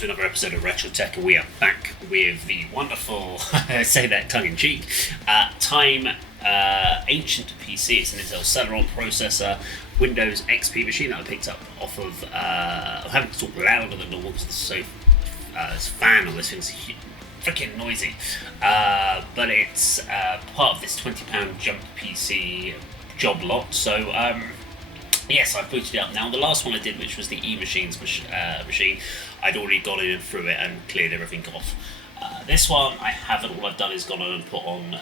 to another episode of Retro Tech, and we are back with the wonderful, I say that tongue-in-cheek, Time Ancient PC. It's an Intel Celeron processor, Windows XP machine that I picked up off of, I'm having to talk louder than normal because this fan on this thing's freaking noisy, but it's part of this £20 jump PC job lot, so yes, I've booted it up now. The last one I did, which was the eMachines machine, I'd already gone in through it and cleared everything off. This one I haven't. All I've done is gone on and put on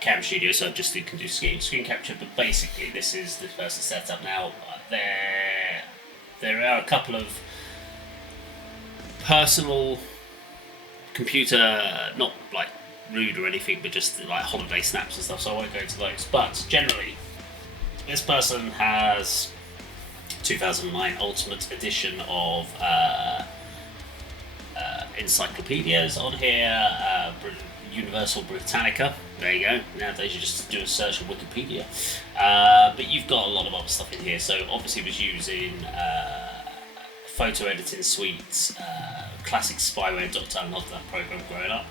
Cam Studio, so I just can do screen capture, but basically this is the person set up now. There are a couple of personal computer, not like rude or anything, but just like holiday snaps and stuff, so I won't go into those. But generally, this person has 2009 Ultimate Edition of encyclopedias on here, Universal Britannica. There you go. Nowadays you just do a search on Wikipedia. But you've got a lot of other stuff in here. So obviously was using photo editing suites, classic spyware. Dr. I loved that program growing up.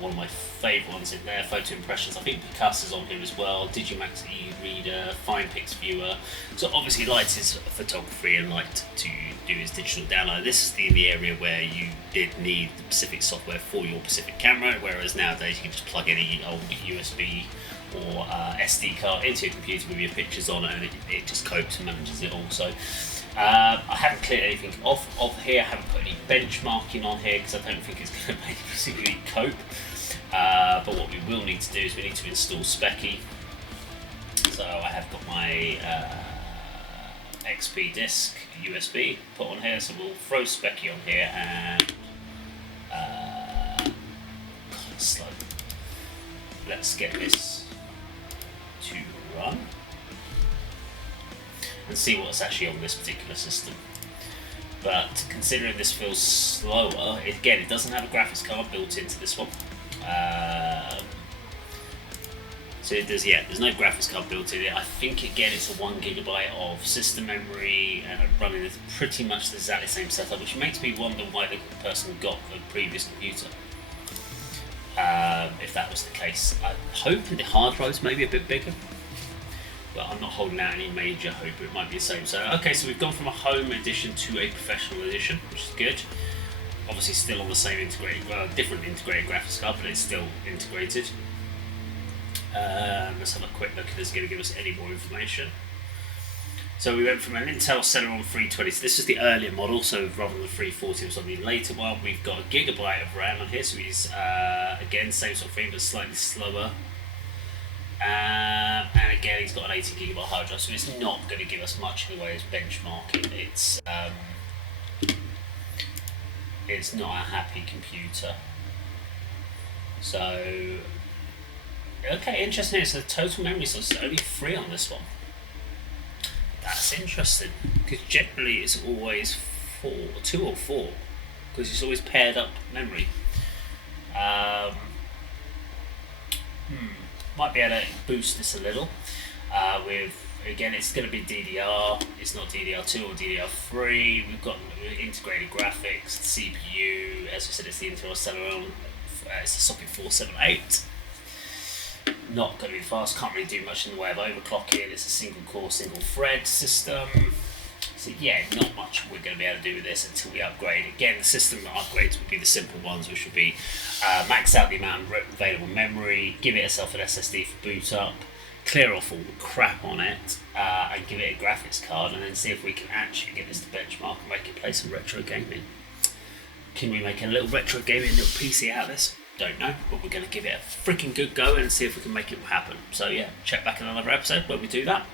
One of my favourite ones in there, Photo Impressions. I think Picasso's on here as well, Digimax e-reader, FinePix viewer. So obviously he liked his photography and liked to do his digital download. This is the area where you did need the specific software for your specific camera, whereas nowadays you can just plug any old USB or SD card into your computer with your pictures on it, and it just copes and manages it all. So I haven't cleared anything off of here. I haven't put any benchmarking on here because I don't think it's going to make it particularly cope. But what we will need to do is we need to install Spec. So I have got my XP disk USB put on here, so we'll throw Spec on here and God, it's slow. Let's get this to run and see what's actually on this particular system. But considering this feels slower, it doesn't have a graphics card built into this one. So there's no graphics card built in it. I think again it's a 1GB of system memory and running pretty much the exactly same setup, which makes me wonder why the person got the previous computer. If that was the case, I hope the hard drive's maybe a bit bigger, but I'm not holding out any major hope. It might be the same. So okay, so we've gone from a home edition to a professional edition, which is good. Obviously still on the same different integrated graphics card, but it's still integrated. Let's have a quick look if it's going to give us any more information. So we went from an Intel Celeron 320, so this is the earlier model, so rather than the 340 it was on the later one. We've got a gigabyte of RAM on here, so he's again same sort of thing but slightly slower. And again he's got an 80GB hard drive, so it's not going to give us much in the way of benchmarking. It's not a happy computer. So okay, interesting. So the total memory source is only 3 on this one. That's interesting, because generally it's always 2 or 4, because it's always paired up memory. Might be able to boost this a little with, again, it's going to be DDR, it's not DDR2 or DDR3. We've got integrated graphics, CPU, as I said, it's the Intel Celeron, it's the socket 478. Not going to be fast, can't really do much in the way of overclocking. It's a single core, single thread system. So yeah, not much we're going to be able to do with this until we upgrade. Again, the system upgrades would be the simple ones, which would be max out the amount of available memory, give it itself an SSD for boot up, clear off all the crap on it, and give it a graphics card, and then see if we can actually get this to benchmark and make it play some retro gaming. Can we make a little retro gaming little PC out of this? Don't know, but we're going to give it a freaking good go and see if we can make it happen. So yeah, check back in another episode when we do that.